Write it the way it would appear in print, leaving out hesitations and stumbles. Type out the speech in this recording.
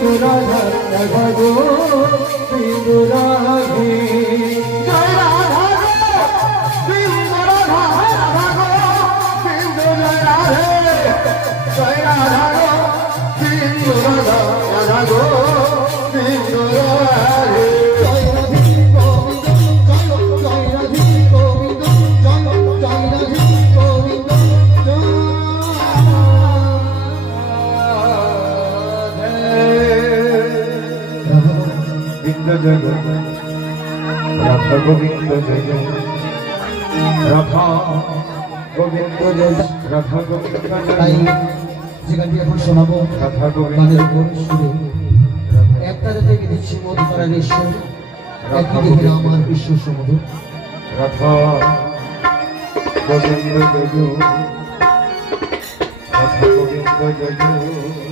রাধা রাধা গোবিন্দ রাধে জয় রাধা গোবিন্দ রাধা রাধা গোবিন্দ রাধে জয় রাধা গোবিন্দ রাধা রাধা গোবিন্দ রাধে জয় রাধে গোবিন্দ জয় রাধে গোবিন্দ জয় রাধে গোবিন্দ রাধা গোবিন্দ জয় রাধা গোবিন্দ জয় রাধা গোবিন্দ তাই যে গানটি এখন শোনাবো রাধা গোবিন্দের উপর সুরে একটা থেকে দিচ্ছি মধুকরার ঈশ্বর একই দেখে আমার বিশ্ব সমুদ্র রাধা গোবিন্দ জয় রাধা গোবিন্দ জয়